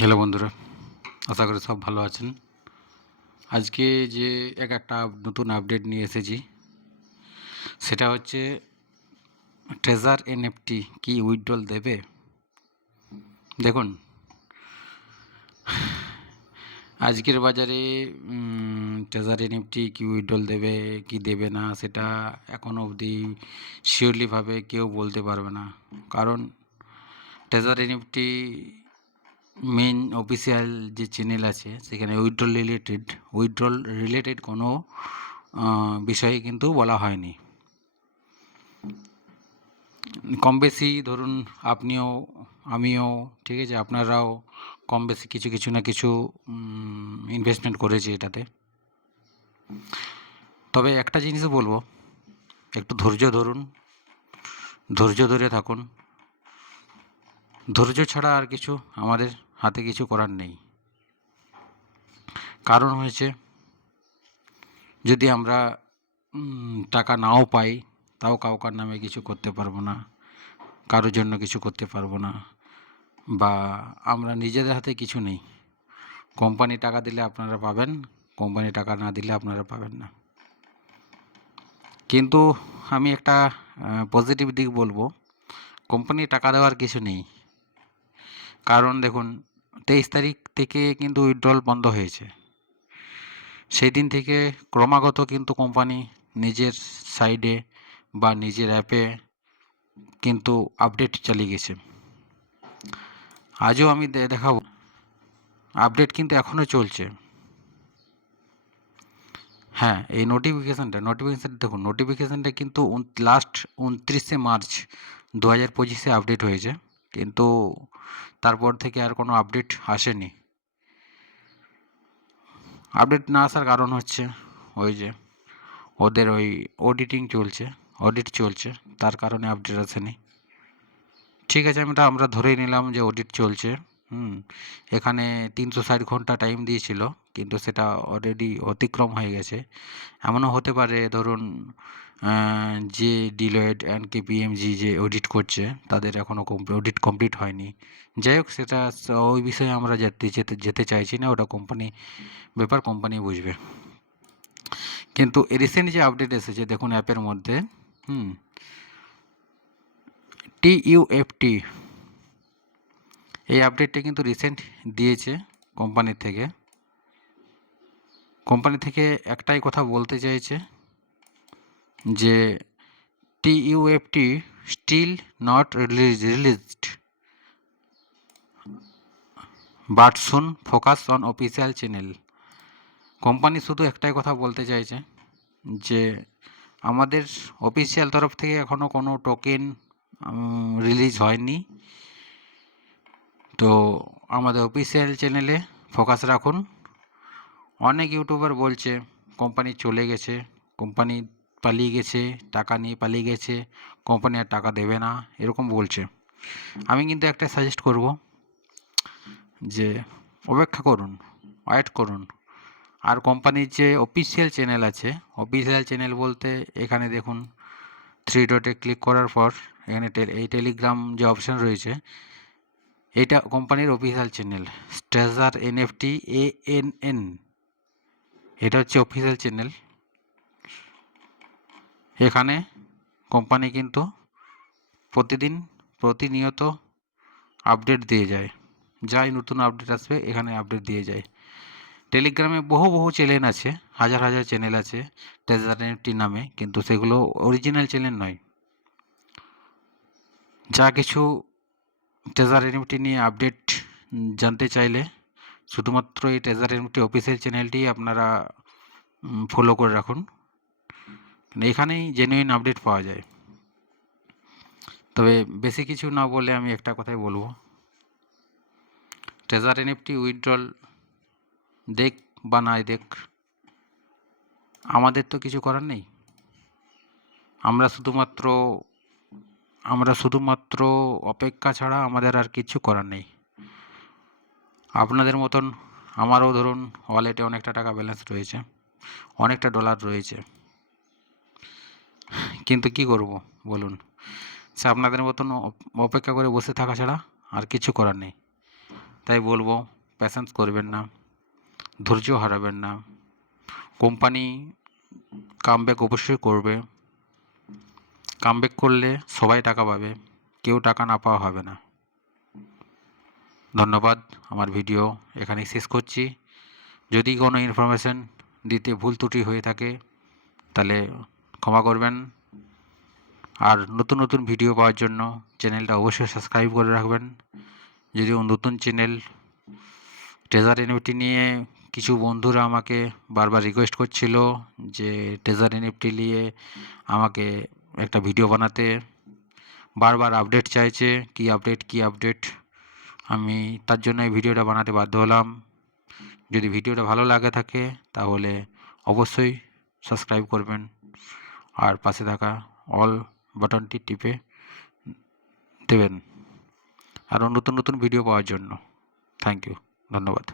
Hello বন্ধুরা, আশা করি সব ভালো আছেন। আজকে যে একটা নতুন আপডেট নিয়ে এসেছি, সেটা হচ্ছে ট্রেজার এনএফটি কি উইথড্রল দেবে। দেখুন, আজকের বাজারে ট্রেজার এনএফটি কি উইথড্রল দেবে কি দেবে না, সেটা এখনও অবধি শিওরলিভাবে কেউ বলতে পারবে না। কারণ ট্রেজার এনএফটি মেন অফিসিয়াল যে চ্যানেল আছে, সেখানে উইথড্রল রিলেটেড কোনো বিষয়ে কিন্তু বলা হয়নি। কম বেশি ধরুন আপনিও, আমিও, ঠিক আছে, আপনারাও কম বেশি কিছু না কিছু ইনভেস্টমেন্ট করেছি এটাতে। তবে একটা জিনিস বলবো, একটু ধৈর্য ধরুন, ধৈর্য ধরে থাকুন। ধৈর্য ছাড়া আর কিছু আমাদের হাতে কিছু করার নেই। কারণ হয়েছে, যদি আমরা টাকা নাও পাই, তাও কাউকার নামে কিছু করতে পারবো না, কারোর জন্য কিছু করতে পারবো না, বা আমরা নিজেদের হাতে কিছু নেই। কোম্পানি টাকা দিলে আপনারা পাবেন, কোম্পানি টাকা না দিলে আপনারা পাবেন না। কিন্তু আমি একটা পজিটিভ দিক বলবো, কোম্পানি টাকা দেওয়ার কিছু নেই। কারণ দেখুন, 23 তারিখ থেকে কিন্তু উইথড্রল বন্ধ হয়েছে। সেই দিন থেকে ক্রমাগত কিন্তু কোম্পানি নিজের সাইডে বা নিজের অ্যাপে কিন্তু আপডেট চালিয়ে গেছে। আজও আমি দেখাবো, আপডেট কিন্তু এখনও চলছে। হ্যাঁ, এই নোটিফিকেশানটা দেখুন, নোটিফিকেশানটা কিন্তু লাস্ট 29শে মার্চ 2025-এ আপডেট হয়েছে, কিন্তু তারপর থেকে আর কোনো আপডেট আসেনি। আপডেট না আসার কারণ হচ্ছে ওই যে ওদের ওই অডিট চলছে, তার কারণে আপডেট আসেনি। ঠিক আছে, আমরা ধরেই নিলাম যে অডিট চলছে। এখানে 360 ঘন্টা টাইম দিয়েছিল, কিন্তু সেটা অলরেডি অতিক্রম হয়ে গেছে। এমনও হতে পারে, ধরুন যে ডিলয়েট অ্যান্ড কেপিএমজি যে অডিট করছে, তাদের এখনও অডিট কমপ্লিট হয়নি। যাই হোক, সেটা ওই বিষয়ে আমরা যেতে চাইছি না, ওটা ব্যাপার কোম্পানি বুঝবে। কিন্তু রিসেন্ট যে আপডেট এসেছে, দেখুন অ্যাপের মধ্যে TUFT, এই আপডেটটা কিন্তু রিসেন্ট দিয়েছে কোম্পানি থেকে একটাই কথা বলতে চাইছে যে TUFT still not released, but soon focus on official channel. Company শুধু একটাই কথা বলতে চাইছে যে আমাদের অফিসিয়াল তরফ থেকে এখনও কোনো টোকেন রিলিজ হয়নি, তো আমাদের অফিসিয়াল চ্যানেলে ফোকাস রাখুন। অনেক ইউটিউবার বলছে কোম্পানি চলে গেছে, কোম্পানি পালিয়ে গেছে, টাকা নিয়ে পালিয়ে গেছে, কোম্পানি আর টাকা দেবে না, এরকম বলছে। আমি কিন্তু একটা সাজেস্ট করব যে অপেক্ষা করুন, ওয়েট করুন। আর কোম্পানির যে অফিসিয়াল চ্যানেল আছে, অফিসিয়াল চ্যানেল বলতে এখানে দেখুন 3 ডটে ক্লিক করার পর এখানে এই টেলিগ্রাম যে অপশান রয়েছে, এটা কোম্পানির official channel, treasure NFT ANN, এটা হচ্ছে অফিসিয়াল চ্যানেল। এখানে কোম্পানি কিন্তু প্রতিনিয়ত আপডেট দিয়ে যায়, যাই নতুন আপডেট আসবে এখানে আপডেট দিয়ে যায়। টেলিগ্রামে বহু চ্যানেল আছে, হাজার চ্যানেল আছে ট্রেজার এনএফটি নামে, কিন্তু সেগুলো অরিজিনাল চ্যানেল নয়। যা কিছু ট্রেজার এনএফটি নিয়ে আপডেট জানতে চাইলে শুধুমাত্র এই ট্রেজার এনএফটি অফিসিয়াল চ্যানেলটি আপনারা ফলো করে রাখুন, এখানেই জেনুইন আপডেট পাওয়া যায়। তবে বেশি কিছু না বলে আমি একটা কথাই বলবো, ট্রেজার এনএফটি উইথড্রল দেখ বা নাই দেখ, আমাদের তো কিছু করার নেই। আমরা শুধুমাত্র অপেক্ষা ছাড়া আমাদের আর কিছু করার নেই। আপনাদের মতন আমারও ধরুন ওয়ালেটে অনেকটা টাকা ব্যালেন্স রয়েছে, অনেকটা ডলার রয়েছে, কিন্তু কি করব বলুন, সে আপনাদের মতন অপেক্ষা করে বসে থাকা ছাড়া আর কিছু করার নেই। তাই বলবো প্যাশেন্স করবেন না, ধৈর্য হারাবেন না। কোম্পানি কামব্যাক অবশ্যই করবে। কামব্যাক করলে সবাই টাকা পাবে, কেউ টাকা না পাওয়া হবে না। ধন্যবাদ। আমার ভিডিও এখানেই শেষ করছি। যদি কোনো ইনফরমেশন দিতে ভুল ত্রুটি হয়ে থাকে তাহলে ক্ষমা করবেন। আর নতুন নতুন ভিডিও পাওয়ার জন্য চ্যানেলটা অবশ্যই সাবস্ক্রাইব করে রাখবেন। যদিও নতুন চ্যানেল, ট্রেজার এনএফটি নিয়ে কিছু বন্ধুরা আমাকে বারবার রিকোয়েস্ট করছিল যে ট্রেজার এনএফটি নিয়ে আমাকে একটা ভিডিও বানাতে, বারবার আপডেট চাইছে, কি আপডেট। আমি তার জন্য এই ভিডিওটা বানাতে বাধ্য হলাম। যদি ভিডিওটা ভালো লাগে থাকে তাহলে অবশ্যই সাবস্ক্রাইব করবেন আর পাশে থাকা অল বাটনটি টিপে দেবেন আরও নতুন নতুন ভিডিও পাওয়ার জন্য। থ্যাংক ইউ, ধন্যবাদ।